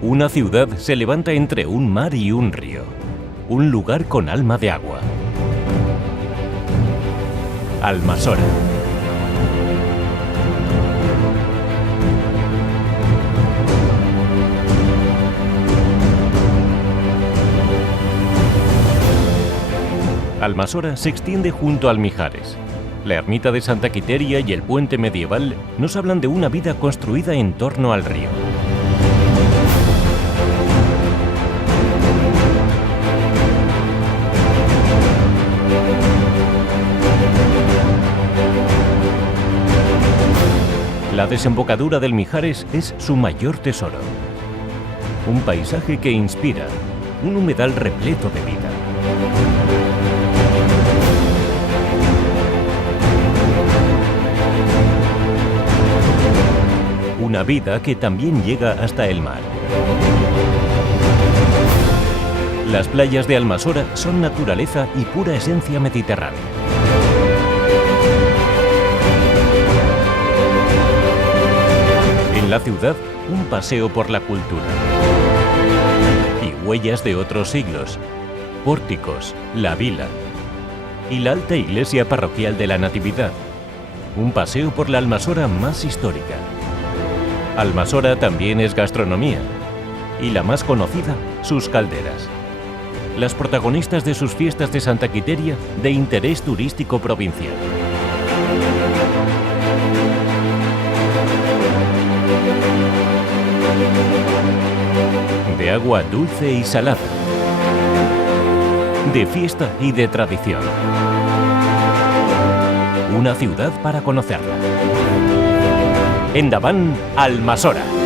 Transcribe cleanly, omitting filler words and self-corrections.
Una ciudad se levanta entre un mar y un río, un lugar con alma de agua. Almasora. Almasora se extiende junto al Mijares. La ermita de Santa Quiteria y el puente medieval nos hablan de una vida construida en torno al río. La desembocadura del Mijares es su mayor tesoro. Un paisaje que inspira, un humedal repleto de vida. Una vida que también llega hasta el mar. Las playas de Almasora son naturaleza y pura esencia mediterránea. En la ciudad, un paseo por la cultura. Y huellas de otros siglos, pórticos, la vila y la alta iglesia parroquial de la Natividad. Un paseo por la Almasora más histórica. Almasora también es gastronomía, y la más conocida, sus calderas. Las protagonistas de sus fiestas de Santa Quiteria de interés turístico provincial. De agua dulce y salada. De fiesta y de tradición. Una ciudad para conocerla. Endavant, Almasora.